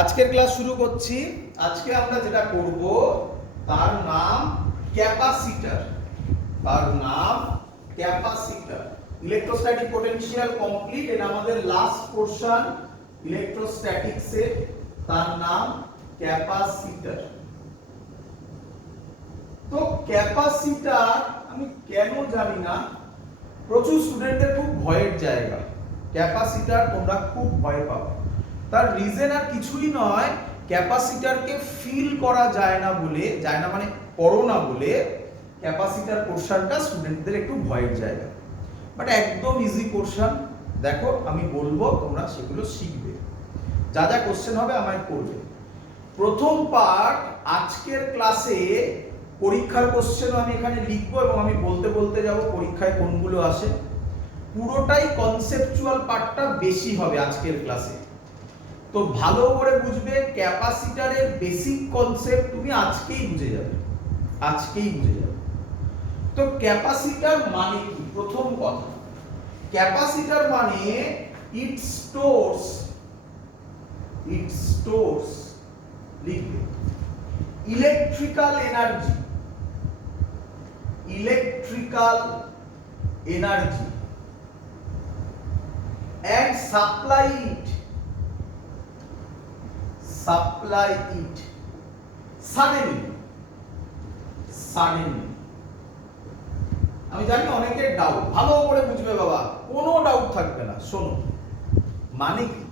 আজকের ক্লাস শুরু করছি। আজকে আমরা যেটা করব তার নাম ক্যাপাসিটর। তার নাম ক্যাপাসিটর। Electrostatic potential complete. এটা আমাদের লাস্ট পোরশন ইলেকট্রোস্ট্যাটিক্স এর। তার নাম ক্যাপাসিটর। তো ক্যাপাসিটর আমি কেন জানি না, প্রচুর স্টুডেন্টদের খুব ভয়ের জায়গা। ক্যাপাসিটর তোমরা খুব ভয় পাও। তার রিজন আর কিছুই নয়, ক্যাপাসিটরকে ফিল করা যায় না বলে, যায় না মানে করো না বলে ক্যাপাসিটর পোরশনটা স্টুডেন্টদের একটু ভয়ের জায়গা। বাট একদম ইজি পোরশন। দেখো আমি বলবো, তোমরা সেগুলো শিখবে। যা যা কোশ্চেন হবে আমায় করবে। প্রথম পার্ট আজকের ক্লাসে পরীক্ষার কোশ্চেন আমি এখানে লিখবো এবং আমি বলতে বলতে যাব পরীক্ষায় কোনগুলো আসে। পুরোটাই কনসেপচুয়াল পার্টটা বেশি হবে আজকের ক্লাসে। তো ভালো করে বুঝবে, ক্যাপাসিটরের বেসিক কনসেপ্ট তুমি আজকেই বুঝে যাবে, আজকেই বুঝে যাবে। তো ক্যাপাসিটর মানে কি? প্রথম কথা, ক্যাপাসিটর মানে ইট স্টোরস লিখবে electrical energy and supply it suddenly. আমি জানি অনেকের ডাউট, ভালো করে বুঝবে বাবা, কোনো ডাউট থাকবে না। শোনো, মানে কি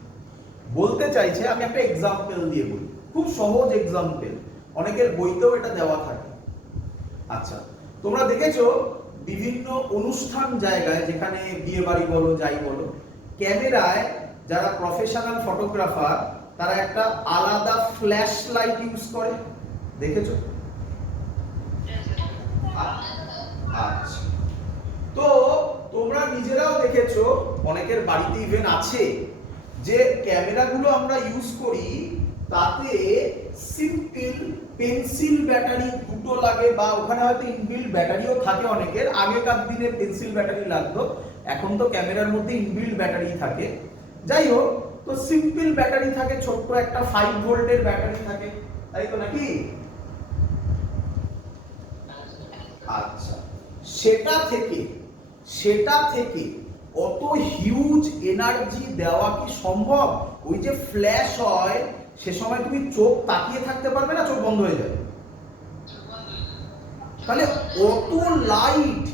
বলতে চাইছে, আমি একটা এক্সাম্পল দিয়ে বলি, খুব সহজ এক্সাম্পল, অনেকের বইতেও এটা দেওয়া থাকে। আচ্ছা, তোমরা দেখেছো বিভিন্ন অনুষ্ঠান জায়গায়, যেখানে বিয়ে বাড়ি বলো যাই বলো, ক্যামেরায় যারা প্রফেশনাল ফটোগ্রাফার তারা একটা আলাদা ফ্ল্যাশ লাইট ইউজ করে, দেখেছো? আচ্ছা, তো তোমরা নিজেরাও দেখেছো, অনেকের বাড়িতে ইভেন আছে, যে ক্যামেরাগুলো আমরা ইউজ করি তাতে সিম্পল পেন্সিল ব্যাটারি দুটো লাগে, বা ওখানে হয়তো ইনবিল্ট ব্যাটারিও থাকে অনেকের। আগেকার দিনে পেন্সিল ব্যাটারি লাগতো, এখন তো ক্যামেরার মধ্যে ইনবিল্ট ব্যাটারি থাকে। যাই হোক, তো সিম্পল ব্যাটারি থাকে, ছোট্ট একটা 5 ভোল্টের ব্যাটারি থাকে, তাই তো নাকি? আচ্ছা, সেটা থেকে অত হিউজ এনার্জি দেওয়া কি সম্ভব? ওই যে ফ্ল্যাশ হয়, সে সময় তুমি চোখ তাকিয়ে থাকতে পারবে না, চোখ বন্ধ হয়ে যাবে। তাহলে অত লাইট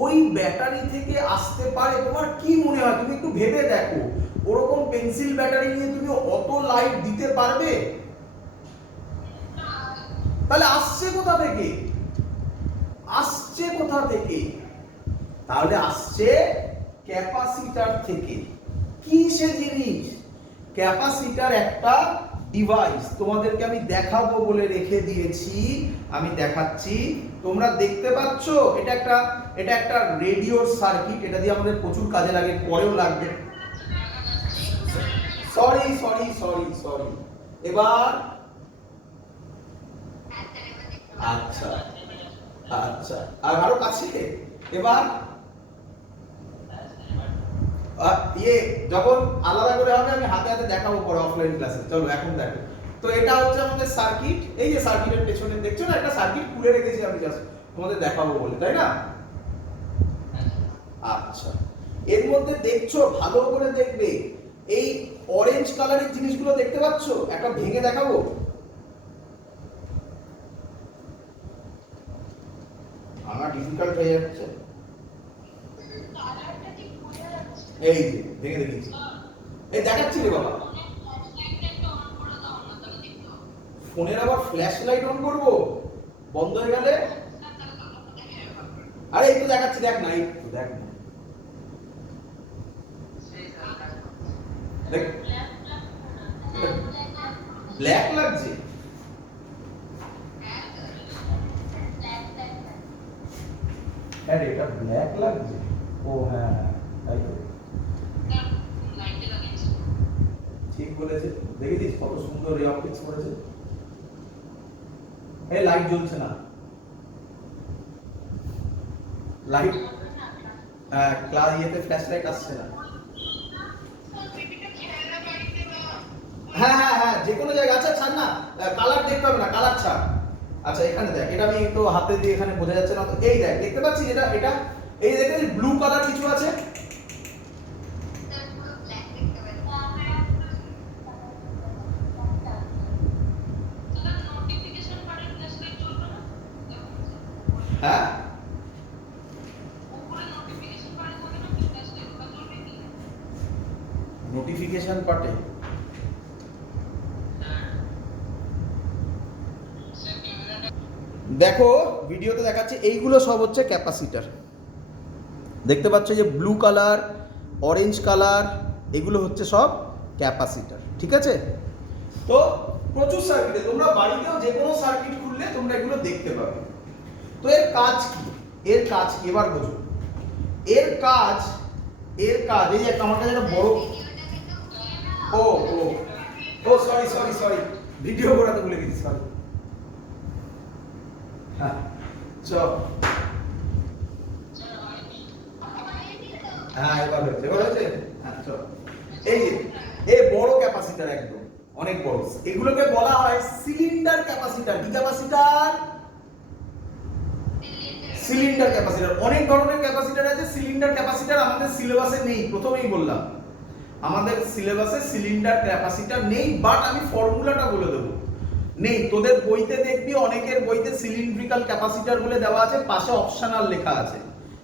ওই ব্যাটারি থেকে আসতে পারে, তোমার কি মনে হয়? তুমি একটু ভেবে দেখো, ওরকম পেন্সিল ব্যাটারি নিয়ে তুমি অত লাইট দিতে পারবে? তাহলে আসছে কোথা থেকে? তাহলে আসছে ক্যাপাসিটর থেকে। কি সে জিনিস? ক্যাপাসিটর একটা ডিভাইস, তোমাদেরকে আমি দেখাবো বলে রেখে দিয়েছি, আমি দেখাচ্ছি। তোমরা দেখতে পাচ্ছ, এটা একটা রেডিওর সার্কিট। এটা দিয়ে আমাদের প্রচুর কাজে লাগে, পরেও লাগবে। সরি, এবার আচ্ছা, আর আরো কাছে এবার যখন আলাদা করে হবে আমি হাতে হাতে দেখাবো পরে অফলাইন ক্লাসে। চলো এখন দেখো। তো এটা হচ্ছে আমাদের সার্কিট। এই যে সার্কিটের পেছনে দেখছো না, একটা সার্কিট খুলে রেখেছি আমি জাস্ট তোমাদের দেখাবো বলে, তাই না? আচ্ছা, এর মধ্যে দেখছো, ভালো করে দেখবে, এই অরেঞ্জ কালারের জিনিসগুলো দেখতে পাচ্ছো? একটা ভেঙে দেখাবো। আমার ডিফিকাল্ট হয়ে যাচ্ছে। এই যে ভেঙে দেখিয়েছি, এই দেখাচ্ছি রে বাবা। ফোনের আবার ফ্ল্যাশ লাইট অন করবো? বন্ধ হয়ে গেলে? আরে একটু দেখাচ্ছি, দেখ না, একটু দেখ না, দেখ ব্ল্যাক লাগছে। আরে এটা ব্ল্যাক লাগছে? ও হ্যাঁ, তাই তো, ঠিক বলেছে। দেখেছিস কত সুন্দর রে অপটিক্স করেছে। এই লাইট জ্বলছে না, লাইট ক্লাস ইয়েতে ফ্ল্যাশ লাইট আসছে না। হ্যাঁ হ্যাঁ হ্যাঁ, যে কোনো জায়গা। আচ্ছা ছাড় না, কালার দেখতে হবে না, কালার ছাড়। আচ্ছা এখানে দেখ, এটা আমি তো হাতে দিয়ে এখানে বোঝা যাচ্ছে না তো, এই দেখ দেখতে পাচ্ছিস এটা এটা, এই দেখে ব্লু কালার কিছু আছে। হ্যাঁ নোটিফিকেশন পার্টে দেখো ভিডিওতে দেখাচ্ছে, এইগুলো সব হচ্ছে ক্যাপাসিটার। দেখতে পাচ্ছ যে ব্লু কালার, অরেঞ্জ কালার, এগুলো হচ্ছে সব ক্যাপাসিটার, ঠিক আছে? তো প্রচুর সার্কিটে তোমরা বাড়িতেও যে কোনো সার্কিট খুললে তোমরা এগুলো দেখতে পাবে। তো এর কাজ কি? এর কাজ কি এবার বোঝো। এর কাজ এই যে আমার কাছে একটা বড়, ও ও ও সরি সরি সরি, ভিডিও করাতে ভুলে গেছি, সরি। হ্যাঁ চল, হ্যাঁ এবার হয়েছে হ্যাঁ চল। এই যে এই বড় ক্যাপাসিটার, একদম অনেক বড়, এগুলোকে বলা হয় সিলিন্ডার ক্যাপাসিটার। কি ক্যাপাসিটার? Cylinder capacitor. অনেক ধরনের ক্যাপাসিটার আছে, সিলিন্ডার ক্যাপাসিটার আমাদের সিলেবাসে নেই, প্রথমেই বললাম আমাদের সিলেবাসে সিলিন্ডার ক্যাপাসিটার নেই, বাট আমি ফর্মুলাটা বলে দেবো। নেই, তোদের বইতে দেখবি অনেকের বইতে সিলিন্ড্রিক্যাল ক্যাপাসিটার বলে দেওয়া আছে, পাশে অপশনাল লেখা আছে,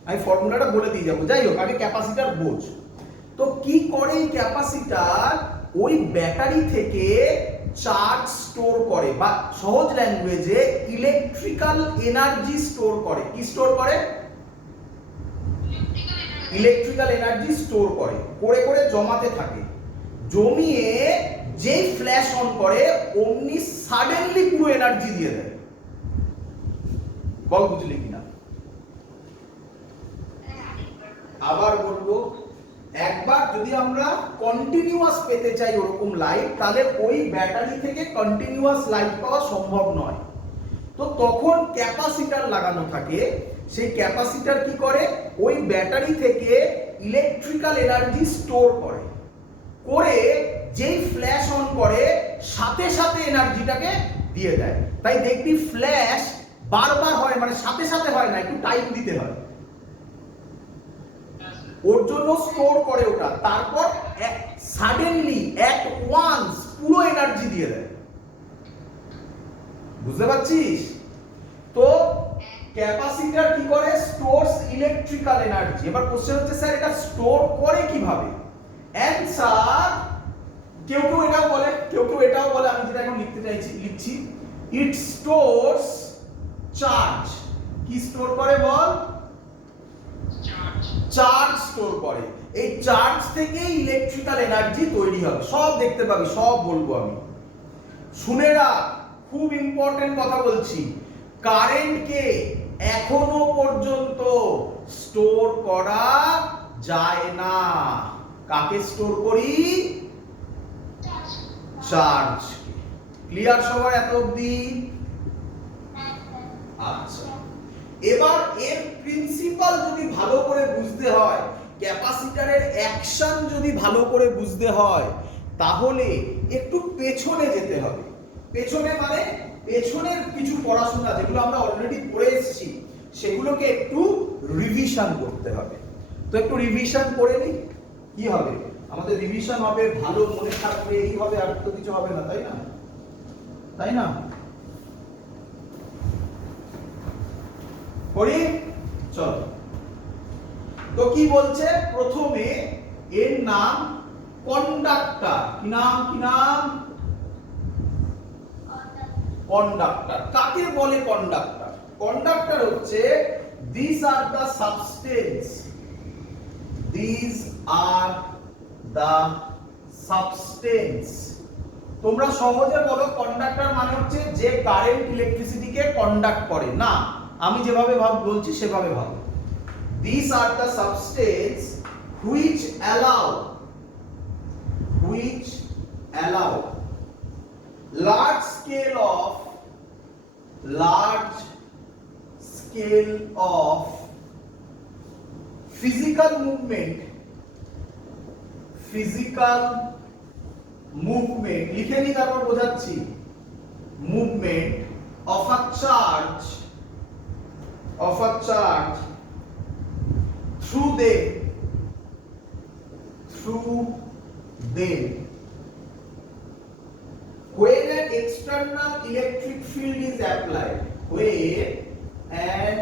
আমি ফর্মুলাটা বলে দিয়ে যাবো। যাই হোক, আগে ক্যাপাসিটার বোঝ। তো কি করে এই ক্যাপাসিটার? ওই ব্যাটারি থেকে চার্জ স্টোর করে, বা সহজ ল্যাঙ্গুয়েজে ইলেকট্রিক্যাল এনার্জি স্টোর করে। কি স্টোর করে? ইলেকট্রিক্যাল এনার্জি স্টোর করে, করে করে জমাতে থাকে। জমিয়ে যেই ফ্ল্যাশ অন করে অমনি সাডেনলি পুরো এনার্জি দিয়ে দেয়। বল বুঝলি কিনা? আবার বলবো, একবার যদি আমরা কন্টিনিউয়াস পেতে চাই ওরকম লাইট, তাহলে ওই ব্যাটারি থেকে কন্টিনিউয়াস লাইট পাওয়া সম্ভব নয়। তো তখন ক্যাপাসিটার লাগানো থাকে। সেই ক্যাপাসিটার কি করে? ওই ব্যাটারি থেকে ইলেকট্রিক্যাল এনার্জি স্টোর করে, করে যেই ফ্ল্যাশ অন করে সাথে সাথে এনার্জিটাকে দিয়ে দেয়। তাই দেখবি ফ্ল্যাশ বারবার হয়, মানে সাথে সাথে হয় না, একটু টাইম দিতে হয়, ওর জন্য স্টোর করে ওটা, তারপর সাডেনলি অ্যাট ওয়ান্স পুরো এনার্জি দিয়ে দেয়। বুঝতে পারছিস? তো ক্যাপাসিটর কি করে? Stores electrical energy. এবার কোশ্চেন হচ্ছে স্যার এটা স্টোর করে কিভাবে? অ্যানসার, কেউ কেউ এটাও বলে, কেউ কেউ এটাও বলে, আমি যেটা এখন লিখতে চাইছি লিখছি, ইট স্টোরস চার্জ। কি স্টোর করে বল? চার্জ স্টোর করে। এই চার্জ থেকে ইলেকট্রিক্যাল এনার্জি তৈরি হবে। সব দেখতে পাবি, সব বলবো আমি। শুনে রাখ, খুব ইম্পর্টেন্ট কথা বলছি। কারেন্টকে এখনো পর্যন্ত স্টোর করা যায় না। কাকে স্টোর করি? চার্জ। ক্লিয়ার সবার এত অবধি? আচ্ছা, এবার এর প্রিন্সিপাল যদি ভালো করে বুঝতে হয়, ক্যাপাসিটরের অ্যাকশন যদি ভালো করে বুঝতে হয়, তাহলে একটু পেছনে যেতে হবে। পেছনে মানে পেছনের কিছু পড়াশোনা যেগুলো আমরা অলরেডি পড়ে এসেছি, সেগুলোকে একটু রিভিশন করতে হবে। তো একটু রিভিশন করে নিই, কি হবে? আমাদের রিভিশন হবে, ভালো মনে থাকবে, এই হবে, আর তো কিছু হবে না, তাই না? তাই না? করি, চল। তো কি বলছে? প্রথমে এর নাম কন্ডাক্টর। কি নাম? কি নাম? কন্ডাক্টর। কাকে বলে কন্ডাক্টর? কন্ডাক্টর হচ্ছে this are the substance, this are the substance. তোমরা সহজে বলো কন্ডাক্টর মানে হচ্ছে যে কারেন্ট ইলেকট্রিসিটিকে কন্ডাক্ট করে। না, আমি যেভাবে বলছি সেভাবে ভাবো। This are the substance which allow large scale of physical movement, লিখে নি তারপর বোঝাচ্ছি, movement of a charge through them when an external electric field is applied, when an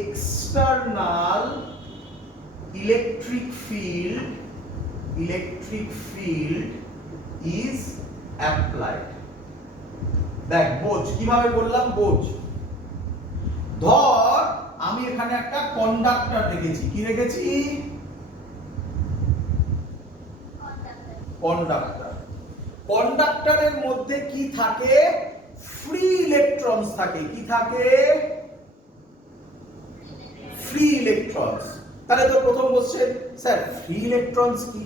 external electric field is applied. দেখ বোঝ কিভাবে বললাম, বোঝ। ধর আমি এখানে একটা কন্ডাক্টর রেখেছি, কি রেখেছি? কন্ডাক্টর। কন্ডাক্টরের মধ্যে কি থাকে? ফ্রি ইলেকট্রনস থাকে। কি থাকে? Free electrons. তাহলে তো প্রথম কোশ্চেন, স্যার ফ্রি ইলেকট্রনস কি?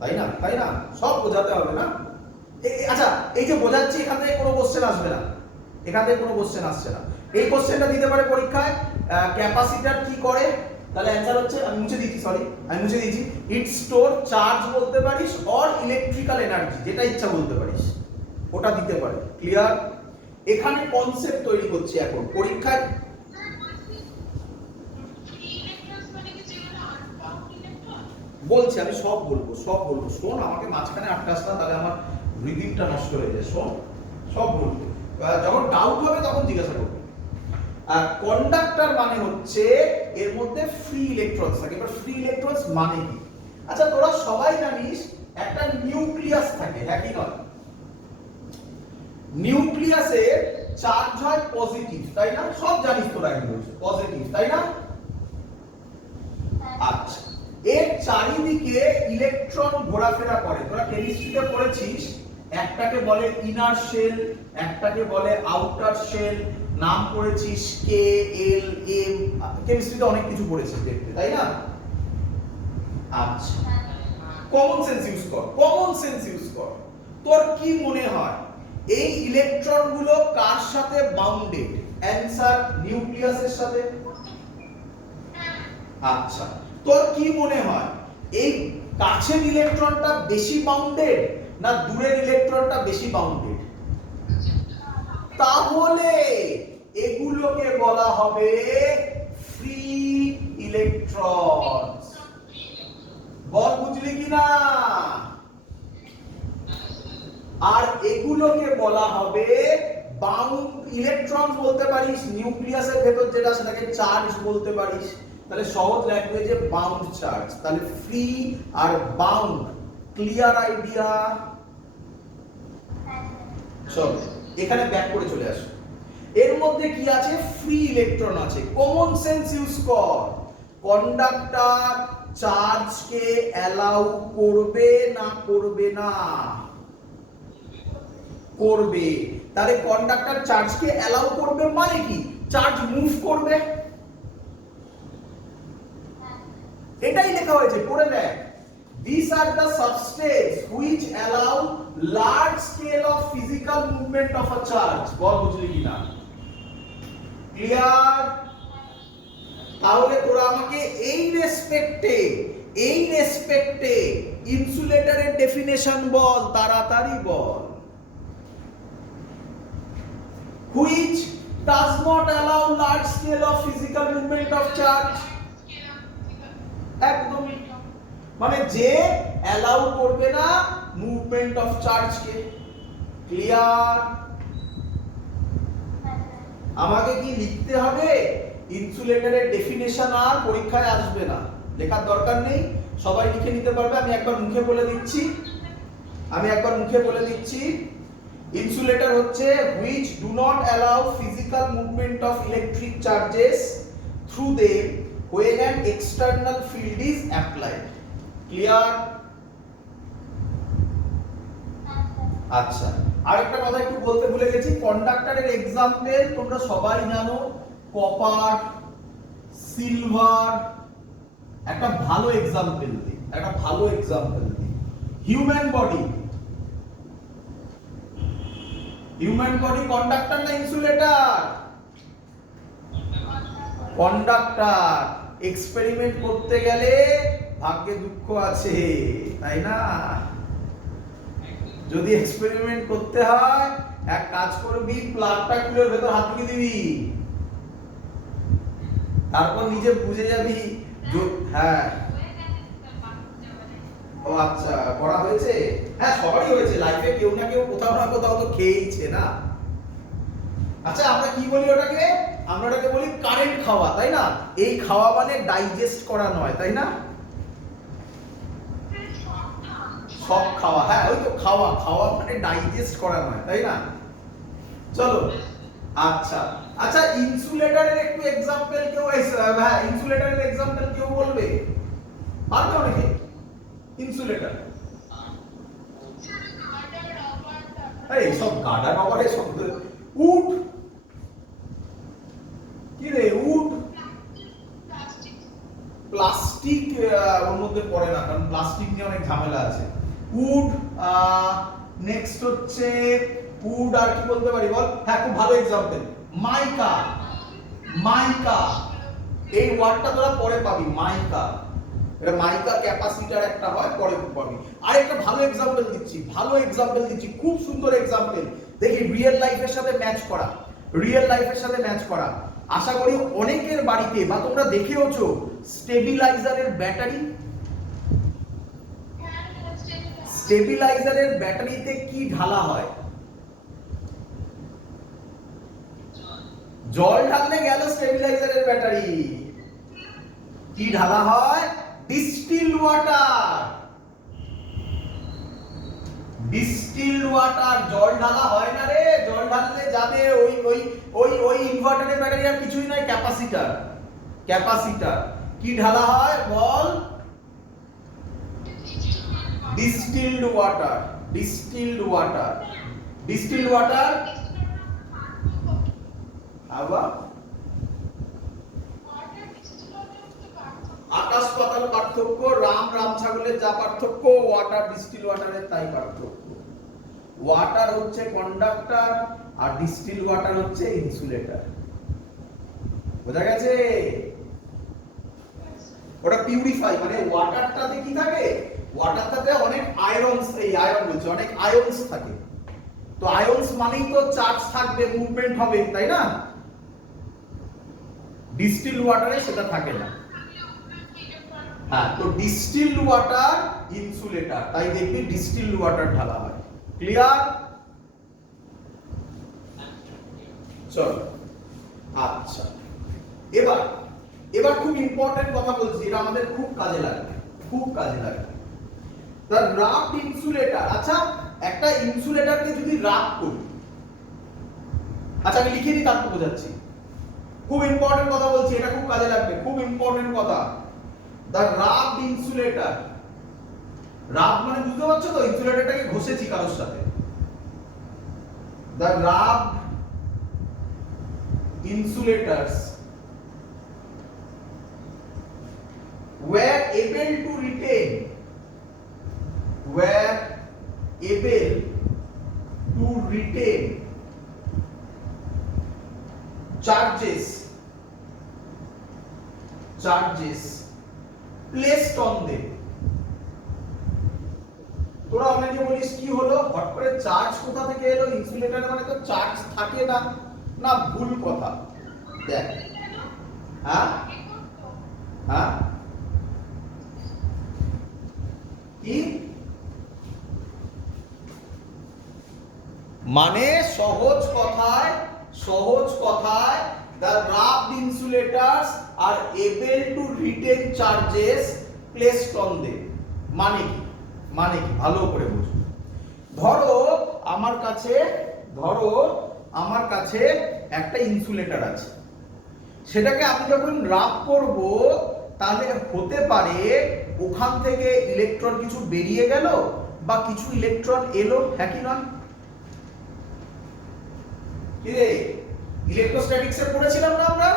তাই না? তাই না? সব বোঝাতে হবে না? আচ্ছা, এই যে বোঝাচ্ছি এখান থেকে কোনো কোশ্চেন আসবে না, এখান থেকে কোনো কোশ্চেন আসছে না। এই কোশ্চেনটা দিতে পারে পরীক্ষায়, ক্যাপাসিটর কি করে? তাহলে অ্যানসার হচ্ছে, আমি মুছে দিয়েছি, ইট স্টোর চার্জ বলতে পারিস অর ইলেকট্রিক্যাল এনার্জি, যেটা ইচ্ছা বলতে পারিস, ওটা দিতে পারে। ক্লিয়ার? এখানে কনসেপ্ট তৈরি করছি এখন পরীক্ষায়। বলছি আমি সব বলবো। শোন, আমাকে মাঝখানে আটকাস না, তাহলে আমার রিদিমটা নষ্ট হয়ে যায়। শোন, সব বলবো, যখন ডাউট হবে তখন জিজ্ঞাসা করবো। কন্ডাক্টর মানে হচ্ছে এর মধ্যে ফ্রি ইলেকট্রনস থাকে। এবার ফ্রি ইলেকট্রনস মানে কি? আচ্ছা, তোরা সবাই জানিস একটা নিউক্লিয়াস থাকে, হ্যাঁ কি নয়? নিউক্লিয়াসে চার্জ হয় পজিটিভ, তাই না? সব জানিস তোরা, এগুলো পজিটিভ, তাই না? আচ্ছা, এর চারিদিকে ইলেকট্রন ঘোরাফেরা করে। তোরা কেমিস্ট্রিতে পড়েছিস, একটাকে বলে ইনার শেল, একটাকে বলে আউটার শেল, নাম পড়েছিস কে এল এম, কেমিস্ট্রিতে অনেক কিছু পড়েছিস দেখতে, তাই না? আচ্ছা, কমন সেন্স ইউজ কর। তোর কি মনে হয় এই ইলেকট্রন গুলো কার সাথে বাউন্ডেড? অ্যানসার, নিউক্লিয়াসের সাথে। আচ্ছা, তোর কি মনে হয় এই কাছের ইলেকট্রনটা বেশি বাউন্ডেড না দূরের ইলেকট্রনটা বেশি বাউন্ডেড? তাহলে এগুলোকে বলা হবে ফ্রি ইলেকট্রনস। বল বুঝলি কিনা? আর এগুলোকে বলা হবে বাউন্ড ইলেকট্রনস বলতে পারিস, নিউক্লিয়াসের ভেতর যেটা সেটাকে চার্জ বলতে পারিস। তাহলে সহজ ল্যাঙ্গুয়েজে বাউন্ড চার্জ। তাহলে free are bound, clear idea? চল এখানে ব্যাক করে চলে আসো। এর মধ্যে কি আছে? ফ্রি ইলেকট্রন আছে। কমন সেন্স ইউজ কর। কন্ডাক্টর চার্জকে অ্যালাউ করবে না করবে না? করবে। তাহলে কন্ডাক্টর চার্জকে অ্যালাউ করবে মানে কি? চার্জ মুভ করবে, এটাই লেখা হয়েছে, পড়ে দেখ। These are the substances which allow large scale of physical movement of a charge. বল বুঝলি কিনা? ক্লিয়ার? তাহলে তোরা আমাকে এই রেসপেক্টে ইনসুলেটরের ডেফিনেশন বল, তাড়াতাড়ি বল। Which does not allow large scale of physical movement of charge. একদম, মানে যে অ্যালাউ করবে না মুভমেন্ট অফ চার্জকে। ক্লিয়ার? আমাকে কি লিখতে হবে? ইনসুলেটরের ডেফিনেশন আর পরীক্ষায় আসবে না, লেখার দরকার নেই, সবাই লিখে নিতে পারবে। আমি একবার মুখে বলে দিচ্ছি। ইনসুলেটর হচ্ছে which do not allow physical movement of electric charges through them when an external field is applied. Clear? আচ্ছা, আরেকটা কথা একটু বলতে ভুলে গেছি। কন্ডাক্টরের এক্সাম্পল তোমরা সবাই জানো, কপার, সিলভার। একটা ভালো এক্সাম্পল দিই। হিউম্যান বডি কন্ডাক্টর না ইনসুলেটর? কন্ডাক্টর। এক্সপেরিমেন্ট করতে গেলে ভাগ্যে দুঃখ আছে, তাই না? যদি এক্সপেরিমেন্ট করতে হয় এক কাজ করবি, প্লাগটা খুলে ভেতর হাত ঢুকিয়ে দিবি, তারপর নিজে বুঝে যাবি। হ্যাঁ, ও আচ্ছা, করা হয়েছে। হ্যাঁ, সবারই হয়েছে লাইফে, কেউ না কেউ কোথাও না কোথাও তো খেয়েইছে না। আচ্ছা, আমরা কি বলি ওটাকে? আমরা ওটাকে বলি কারেন্ট খাওয়া, তাই না? এই খাওয়া মানে ডাইজেস্ট করা নয়, তাই না? সব খাওয়া, হ্যাঁ ওই তো খাওয়া, খাওয়া মানে ডাইজেস্ট করা নয়, তাই না? চলো, আচ্ছা আচ্ছা, ইনসুলেটরের একটু एग्जांपल কেউ, হ্যাঁ ইনসুলেটরের एग्जांपल কেউ বলবে? পারবে অনেকে ইনসুলেটর? এই সব গাডা নগরে শব্দ। উড, কি রে উড? প্লাস্টিক ওর মধ্যে পড়ে না, কারণ প্লাস্টিক নিয়ে অনেক ঝামেলা আছে। উড, নেক্সট হচ্ছে উড, আর কি বলতে পারি বল? হ্যাঁ, খুব ভালো एग्जांपल, মাইকা। মাইকা, এই ওয়ার্ডটা তোরা পরে পাবি, মাইকা। এটা মাইকা ক্যাপাসিটর একটা হয়, পরে পাবি। আর একটা ভালো एग्जांपल দিচ্ছি, ভালো एग्जांपल দিচ্ছি, খুব সুন্দর एग्जांपल, দেখি রিয়েল লাইফের সাথে ম্যাচ করা, রিয়েল লাইফের সাথে ম্যাচ করা। আশা করি অনেকের বাড়িতে বা তোমরা দেখেওছো স্টেবিলাইজারের ব্যাটারি। স্টেবিলাইজারের ব্যাটারিতে কি ঢালা হয়? জল ঢাললে গেল স্টেবিলাইজারের ব্যাটারি। কি ঢালা হয়? Distilled water. ডিস্টিলড ওয়াটার, জল ঢালা হয় না রে। জল ঢাললে যাবে ওই ওই ওই ওই ইনভার্টারের ব্যাটারি আর কিছুই নয়, ক্যাপাসিটর। ক্যাপাসিটর কি ঢালা হয় বল? Distilled water. Distilled water, distilled water. আবার আকাশ পাতাল পার্থক্য, রাম রাম ছাগলের যা পার্থক্য, ওয়াটার ডিস্টিল ওয়াটারের তাই পার্থক্য। ওয়াটার হচ্ছে কন্ডাক্টর আর ডিস্টিল ওয়াটার হচ্ছে ইনসুলেটর। বোঝা গেছে? ওটা পিউরিফাই, মানে ওয়াটারটাতে কি থাকে? ওয়াটারটাতে অনেক আয়রনস, এই আয়রন বলছে, অনেক আয়নস থাকে। তো আয়নস মানেই তো চার্জ থাকবে, মুভমেন্ট হবে, তাই না? ডিস্টিল ওয়াটারে সেটা থাকে না। হ্যাঁ, তো ডিস্টিলড ওয়াটার ইনসুলেটর, তাই দেখবি ডিস্টিলড ওয়াটার ঢালা হয়। ক্লিয়ার? চলো, আচ্ছা, এবার এবার খুব ইম্পর্টেন্ট কথা বলছি, এটা আমাদের খুব কাজে লাগবে, খুব কাজে লাগবে। The rubbed insulator. আচ্ছা, একটা ইনসুলেটরকে যদি রাফ করি, আচ্ছা আমি লিখে দিই তারপর বোঝাচ্ছি। খুব ইম্পর্টেন্ট কথা বলছি, এটা খুব কাজে লাগবে, খুব ইম্পর্টেন্ট কথা। The rubbed insulator. রাফ মানে বুঝতে পারছো তো? ইনসুলেটরটাকে ঘষেছি কারোর সাথে। The rubbed insulators were able to retain charges placed on them. তোরা অনেকে বলিস কি হলো, হট করে চার্জ কোথা থেকে এলো? ইনসুলেটর মানে তো চার্জ থাকে না। না, ভুল কথা। দেখ, হ্যাঁ হ্যাঁ, কি মানে? সহজ কথায়, সহজ কথায়, the wrapped insulators are able to retain charges placed on them। মানে কি? মানে কি ভালো করে বুঝো। ধরো আমার কাছে একটা ইনসুলেটর আছে, সেটাকে আমি যখন রাফ করব তাহলে হতে পারে ওখান থেকে ইলেকট্রন কিছু বেরিয়ে গেল বা কিছু ইলেকট্রন এলো, হ্যাঁ কি নয়? কি রে, ইলেকট্রোস্ট্যাটিক্সে পড়েছিলাম না আমরা?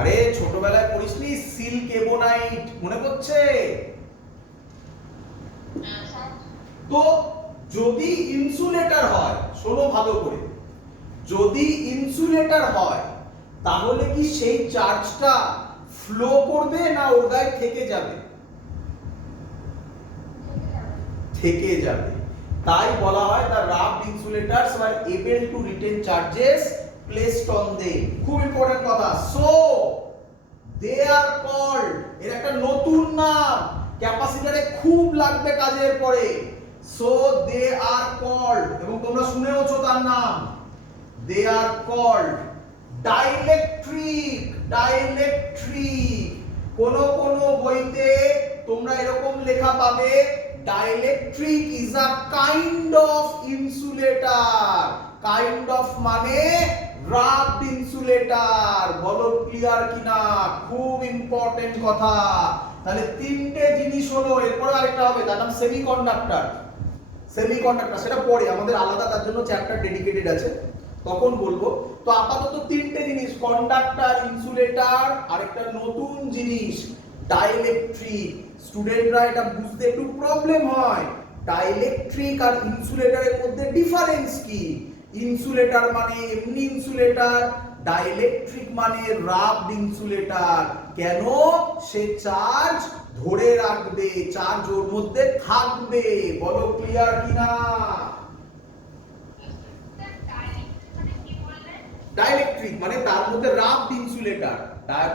আরে ছোটবেলায় পড়িসনি সিল্ক এবোনাইট, মনে পড়ছে? তো যদি ইনসুলেটর হয়, শোনো ভালো করে, যদি ইনসুলেটর হয় তাহলে কি সেই চার্জটা ফ্লো করবে না ওর গায়ে থেকে যাবে? থেকে যাবে। তাই বলা হয় the wrapped insulators were able to retain charges placed on them। খুব ইম্পর্টেন্ট কথা। so they are called, এর একটা নতুন নাম ক্যাপাসিটরে খুব লাগবে কাজের পরে। so they are called, এবং তোমরা শুনেওছো তার নাম, they are called dielectric. Dielectric কোন বইতে তোমরা এরকম লেখা পাবে dielectric is a kind of insulator. Kind of মানে wrapped ইনসুলেটর। বলো ক্লিয়ার কিনা? খুব ইম্পর্টেন্ট কথা। তাহলে তিনটে জিনিস হলো, এরপরে আরেকটা হবে তার নাম সেমিকন্ডাক্টর। সেমিকন্ডাক্টর সেটা পরে আমাদের আলাদা তার জন্য চ্যাপ্টার ডেডিকেটেড আছে, তখন বলবো। তো আপাতত তিনটে জিনিস, কন্ডাক্টর, ইনসুলেটর, আর একটা নতুন জিনিস ডাইইলেকট্রিক। স্টুডেন্টরা এটা বুঝতে একটু প্রবলেম হয়, ডাইইলেকট্রিক আর ইনসুলেটরের মধ্যে ডিফারেন্স কি। ইনসুলেটর মানে এমনি ইনসুলেটর, ডাইইলেকট্রিক মানে wrapped ইনসুলেটর। কেন? সে চার্জ ধরে রাখবে, চার্জ ওর মধ্যে থাকবে। বলো ক্লিয়ার কিনা? ডাইইলেকট্রিক মানে তার মধ্যে wrapped ইনসুলেটর।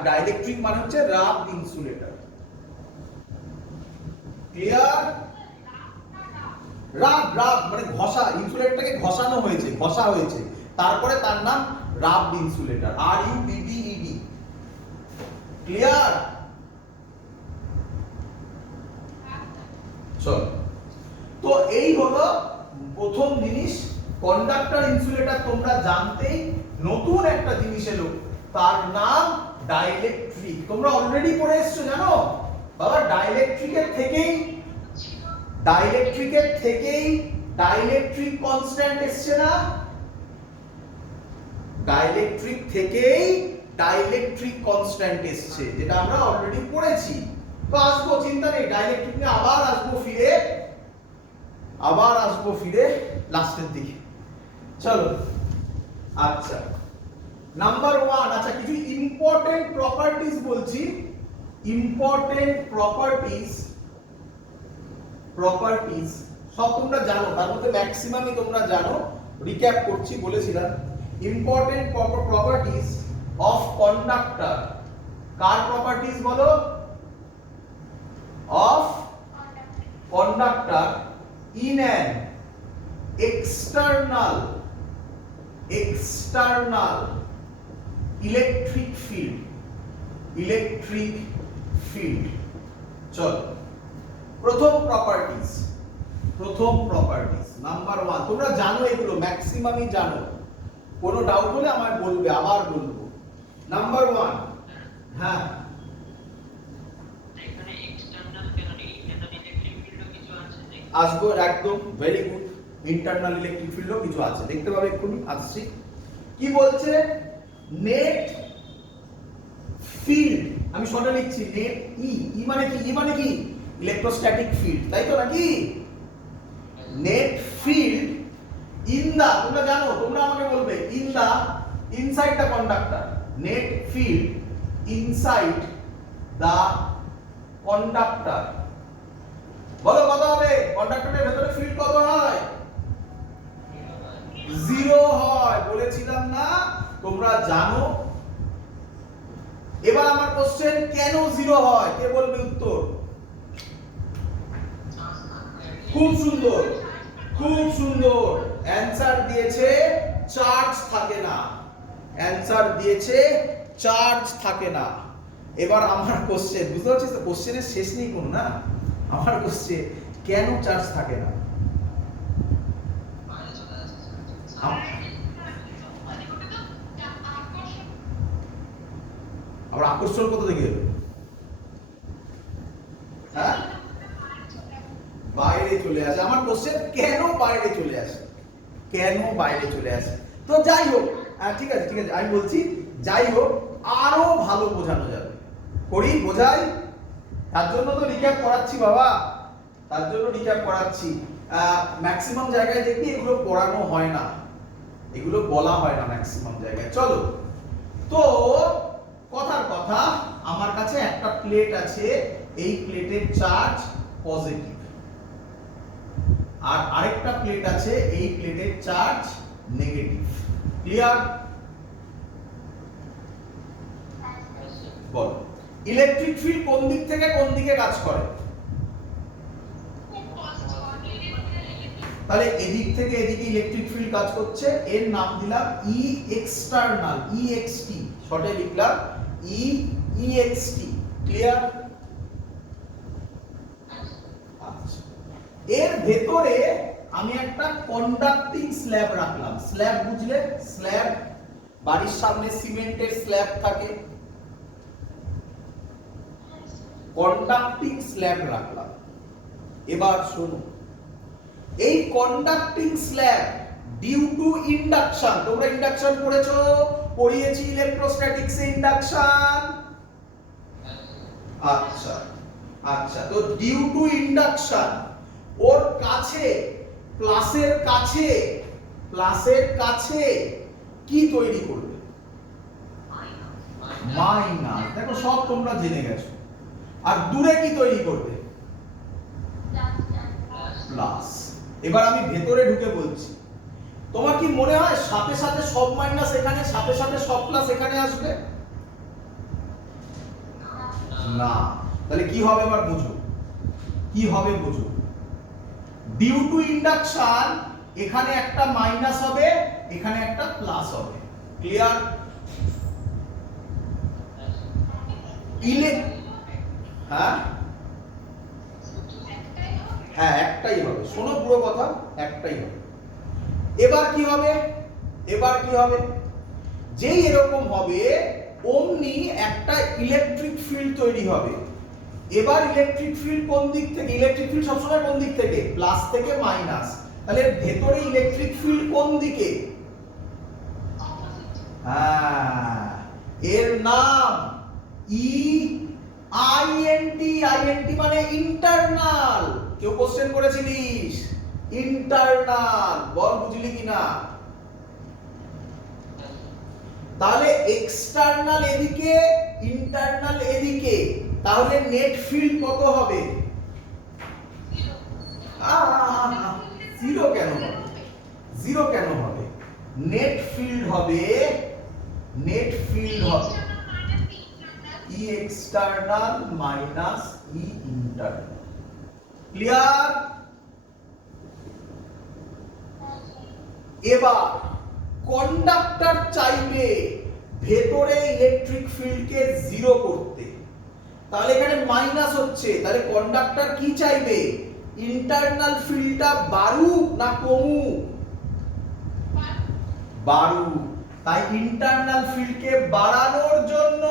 ডাইইলেকট্রিক মানে হচ্ছে wrapped ইনসুলেটর। ক্লিয়ার? রাব মানে ঘষা, ইনসুলেটরটাকে ঘষানো হয়েছে, ঘষা হয়েছে, তারপরে তার নাম wrapped ইনসুলেটর। RUBBED। ক্লিয়ার? চলো, তো এই হলো প্রথম জিনিস। কন্ডাক্টর, ইনসুলেটর তোমরা জানতেই, নতুন একটা জিনিস এলো তার নাম ডাইইলেকট্রিক। তোমরা অলরেডি পড়ে এসছো জানো বাবা, ডাইইলেকট্রিকের থেকেই ডাইইলেকট্রিক কনস্ট্যান্ট এসছে না? ডাইইলেকট্রিক থেকেই ডাইইলেকট্রিক কনস্ট্যান্ট এসছে, যেটা আমরা অলরেডি পড়েছি। তো আসবো, চিন্তা নেই, ডাইইলেকট্রিক নিয়ে আবার আসবো ফিরে লাস্টের দিকে। চলো, আচ্ছা নাম্বার 1। আচ্ছা, কিছু ইম্পর্টেন্ট প্রপার্টিজ বলছি। ইম্পর্টেন্ট প্রপার্টিজ সব তোমরা জানো, তার মধ্যে ম্যাক্সিমামই তোমরা জানো। রিক্যাপ করছি, বলেছিলাম ইম্পর্টেন্ট প্রপার্টিজ অফ কন্ডাক্টর। কার প্রপার্টিজ বলো? Of conductor in an external electric field। চলো, প্রথম প্রপার্টিজ নাম্বার 1। তোমরা জানো এগুলো, ম্যাক্সিমামই জানো, কোনো ডাউট হলে আমায় বলবে, আবার বলবো। নাম্বার 1, হ্যাঁ আসবো, একদম ভেরি গুড। ইন্টারনাল ইলেকট্রিক ফিল্ডও কিছু আছে, দেখতে পাবে এক্ষুনি, আসছি। কি বলছে? নেট ফিল্ড, আমি শর্টে লিখছি নেট ই মানে কি? মানে কি? ইলেকট্রোস্ট্যাটিক ফিল্ড, তাই তো নাকি? নেট ফিল্ড ইন দা, তোমরা জানো, তোমরা আমাকে বলবে ইনসাইড দা কন্ডাক্টর। নেট ফিল্ড ইনসাইড দা কন্ডাক্টর। বলো কত হবে? কন্ডাক্টরের ভেতরে ফিল্ড কত হয়? 0 হয়। বলেছিলাম না? তোমরা জানো। এবার আমার কোশ্চেন, কেন 0 হয়? কে বলবে উত্তর? খুব সুন্দর অ্যানসার দিয়েছে, চার্জ থাকে না। এবার আমার কোশ্চেন, বুঝতে পারছিস তো? কোশ্চেনের শেষ নেই কোন না। আমার কোশ্চেন, কেন চার্জ থাকে না? আবার আকর্ষণ কত থেকে? হ্যাঁ, বাইরে চলে আসে। আমার কোশ্চেন, কেন বাইরে চলে আসে? তো যাই হোক, ঠিক আছে আমি বলছি, যাই হোক, আরো ভালো বোঝানো যাবে। বোঝাই, তার জন্য তো রিক্যাপ করাচ্ছি বাবা, ম্যাক্সিমাম জায়গায় দেখবি এগুলো পড়ানো হয় না, এগুলো বলা হয় না ম্যাক্সিমাম জায়গায়। চলো, তো কথার কথা, আমার কাছে একটা প্লেট আছে, এই প্লেটের চার্জ পজিটিভ। আর আরেকটা প্লেট আছে, এই প্লেটের চার্জ নেগেটিভ। ক্লিয়ার? বল, ইলেকট্রিক ফিল্ড কোন দিক থেকে কোন দিকে কাজ করে? তাহলে এদিক থেকে এদিকে ইলেকট্রিক ফিল্ড কাজ করছে, এর নাম দিলাম ই এক্সটার্নাল, ইএক্সটি, শর্টে লিখলাম ইএক্সটি। ক্লিয়ার? আচ্ছা, এর ভেতরে আমি একটা কন্ডাক্টিং স্ল্যাব রাখলাম। স্ল্যাব বুঝলে? স্ল্যাব, বাড়ির সামনে সিমেন্টের স্ল্যাব থাকে, কন্ডাক্টিং স্ল্যাব রাখলাম। এবার শোনো, এই conducting slab due to induction, তোমরা ইন্ডাকশন পড়েছো, পড়িয়েছি ইলেকট্রোস্ট্যাটিক্সে ইন্ডাকশন। আচ্ছা আচ্ছা, তো ডিউ টু ইন্ডাকশন ওর কাছে, প্লাসের কাছে কি তৈরি করবে? মাইনাস। দেখো সব তোমরা জেনে গেছো। আর দূরে কি তৈরি করবে? প্লাস। এবার আমি ভেতরে ঢুকে বলছি, তোমার কি মনে হয় সাথে সাথে সব মাইনাস এখানে, সাথে সাথে সব প্লাস এখানে আসবে? না। তাহলে কি হবে এবার বুঝো, কি হবে বুঝো। ডিউ টু ইন্ডাকশন এখানে একটা মাইনাস হবে, এখানে একটা প্লাস হবে। ক্লিয়ার? হ্যাঁ হ্যাঁ, একটাই হবে। শোনো পুরো কথা, একটাই হবে। এবার কি হবে? যেই এরকম হবে অমনি একটা ইলেকট্রিক ফিল্ড তৈরি হবে। এবার ইলেকট্রিক ফিল্ড কোন দিক থেকে? ইলেকট্রিক ফিল্ড সবসময় কোন দিক থেকে? প্লাস থেকে মাইনাস। তাহলে ভেতরে ইলেকট্রিক ফিল্ড কোন দিকে? হ্যাঁ, এর নাম আইএনটি। আইএনটি মানে ইন্টারনাল। কেউ কোশ্চেন করেছিলিস ইন্টারনাল, বল বুঝলি কিনা? তাহলে এক্সটার্নাল এদিকে, ইন্টারনাল এদিকে, তাহলে নেট ফিল্ড কত হবে? জিরো কেন হবে? জিরো কেন হবে? নেট ফিল্ড হবে ই external minus E internal. Clear? এবার কন্ডাক্টর চাইবে ভেতরে ইলেকট্রিক ফিল্ডকে জিরো করতে, তাহলে এখানে মাইনাস হচ্ছে, তাহলে কন্ডাক্টর কি চাইবে? ইন্টারনাল ফিল্ডটা বাড়ুক না কমুক? বাড়ুক। তাই ইন্টারনাল ফিল্ডকে বাড়ানোর জন্য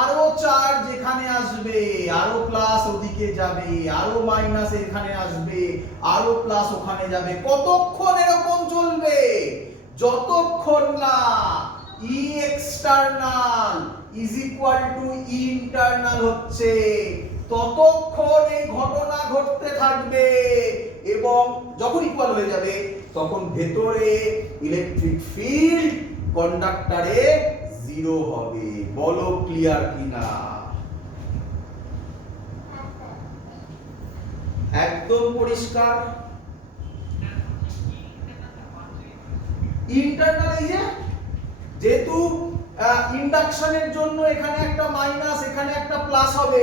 আরো চার্জ এখানে আসবে, আরো প্লাস ওদিকে যাবে, আরো মাইনাস এখানে আসবে, আরো প্লাস ওখানে যাবে। কতক্ষণ এরকম চলবে? যতক্ষণ না E external is equal to E internal হচ্ছে, ততক্ষণ এই ঘটনা ঘটতে থাকবে। এবং যখন ইকুয়াল হয়ে যাবে তখন ভেতরে ইলেকট্রিক ফিল্ড কন্ডাক্টরে জিরো হবে। বলো ক্লিয়ার কিনা? একদম পরিষ্কার? ইন্টারনাল এই যেহেতু ইন্ডাকশনের জন্য এখানে একটা মাইনাস এখানে একটা প্লাস হবে,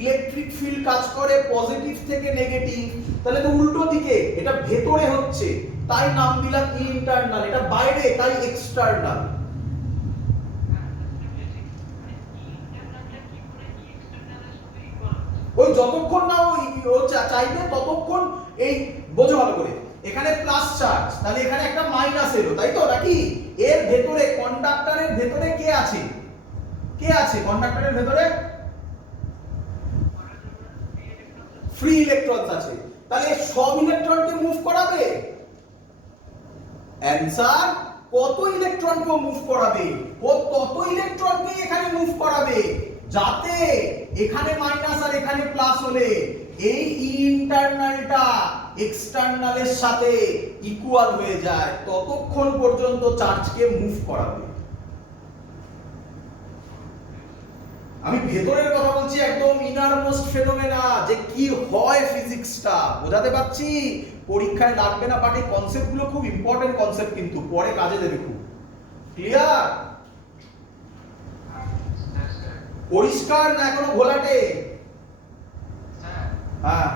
ইলেকট্রিক ফিল্ড কাজ করে পজিটিভ থেকে নেগেটিভ, তাহলে তো উল্টো দিকে, এটা ভেতরে হচ্ছে তাই নাম দিলাম ইন্টারনাল, এটা বাইরে তাই এক্সটার্নাল। ওই যতক্ষণ না ও চাইবে ততক্ষণ, এই বোঝো ভালো করে, এখানে প্লাস চার্জ, তাহলে এখানে একটা মাইনাস এলো, তাই তো নাকি? এর ভেতরে কন্ডাক্টরের ভেতরে কে আছে? কে আছে কন্ডাক্টরের ভেতরে? ফ্রি ইলেকট্রনস আছে। তাহলে সব ইলেকট্রনকে মুভ করাবে? অ্যানসার, কত ইলেকট্রনকে মুভ করাবে? ও তত ইলেকট্রনকে এখানে মুভ করাবে যাতে এখানে মাইনাস আর এখানে প্লাস হলে এই ইন্টারনালটা এক্সটার্নালের সাথে ইকুয়াল হয়ে যায়, ততক্ষণ পর্যন্ত চার্জকে মুভ করাবে। আমি ভেতরের কথা বলছি, একদম ইনারমোস্ট ফেনোমেনা, যে কি হয় ফিজিক্সটা বোঝাতে পারছি? পরীক্ষায় লাগবে না, বাট এই কনসেপ্টগুলো খুব ইম্পর্টেন্ট কনসেপ্ট, কিন্তু পরে কাজে দেবে খুব। ক্লিয়ার? পরিষ্কার না এখনো ঘোলাটে? হ্যাঁ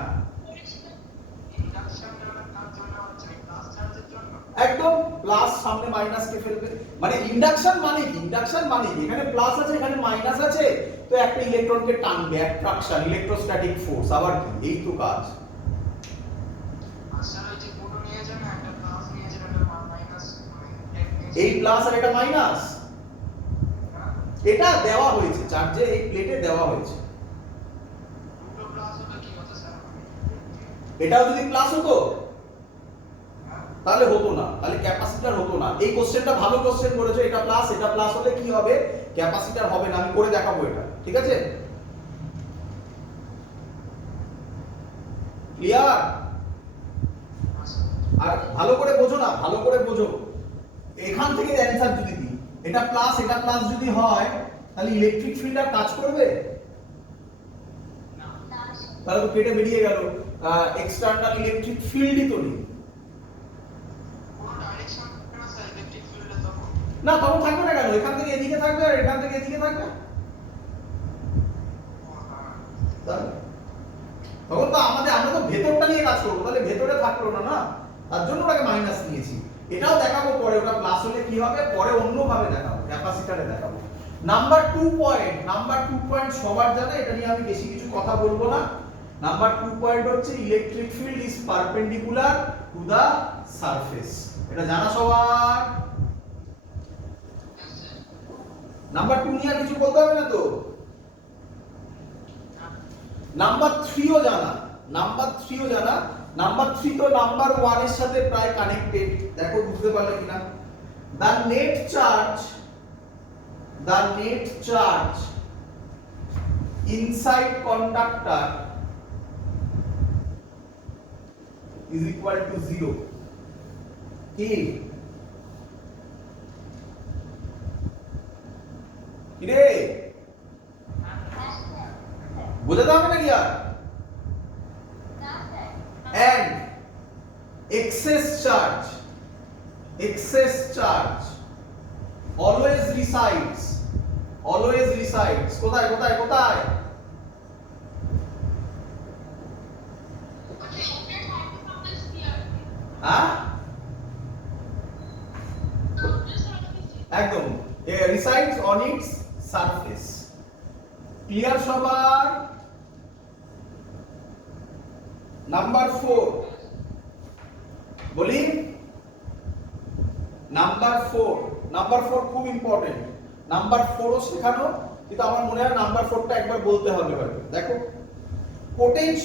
একদম, প্লাস সামনে মাইনাস কে ফেলবে, মানে ইন্ডাকশন মানে কি? ইন্ডাকশন মানে কি? এখানে প্লাস আছে এখানে মাইনাস আছে, তো একটা ইলেকট্রনকে টানবে, অ্যাট্রাকশন, ইলেকট্রোস্ট্যাটিক ফোর্স। আবার কি? এই তো কাজ। এই প্লাস আর এটা মাইনাস, এটা দেওয়া হয়েছে চার্জে, এই প্লেটে দেওয়া হয়েছে। এটাও যদি প্লাস হতো তাহলে হতো না, তাহলে ক্যাপাসিটর হতো না। এই কোশ্চেনটা ভালো কোশ্চেন করেছো, এটা প্লাস হলে কি হবে? ক্যাপাসিটর হবে না। আমি করে দেখাবো এটা, ঠিক আছে? ক্লিয়ার? আর ভালো করে বোঝো না, ভালো করে বোঝো। এখান থেকে অ্যানসার যদি দিই, এটা প্লাস যদি হয়, তাহলে ইলেকট্রিক ফিল্ড আর কাজ করবে? তাহলে তো কেটে বেরিয়ে গেল, এক্সটার্নাল ইলেকট্রিক ফিল্ডই তো নেই। না তখন থাকবে না কেন? এখান থেকে এদিকে থাকবে আর এখান থেকে এদিকে থাকবে, তখন তো আমরা তো ভেতরটা নিয়ে কাজ করবো, তাহলে ভেতরে থাকলো না, না তার জন্য ওটাকে মাইনাস নিয়েছি। এটাও দেখাবো পরে, ওটা প্লাস হলে কি হবে পরে অন্যভাবে দেখাবো, ক্যাপাসিটরে দেখাবো। নাম্বার 2 পয়েন্ট সবার জানা, এটা নিয়ে আমি বেশি কিছু কথা বলবো না। নাম্বার 2 পয়েন্ট হচ্ছে electric field is perpendicular to the surface. এটা জানা সবার? নাম্বার 2 নিয়ে কিছু বলতে হবে না তো? নাম্বার 3ও জানা, নাম্বার 3 তো নাম্বার 1 এর সাথে প্রায় কানেক্টেড। দেখো বুঝতে পারলে কিনা? the net charge inside conductor is equal to 0. কি রে বুঝতে হবে নাকি? আর and excess charge always resides কোথায়? হ্যাঁ একদম, resides on its surface. Clear সবার? নাম্বার 4 বলি, নাম্বার 4 খুব ইম্পর্টেন্ট। নাম্বার 4ও শেখানো, কিন্তু আমার মনে হয় নাম্বার 4টা একবার বলতে হবে। দেখো, পোটেনশিয়াল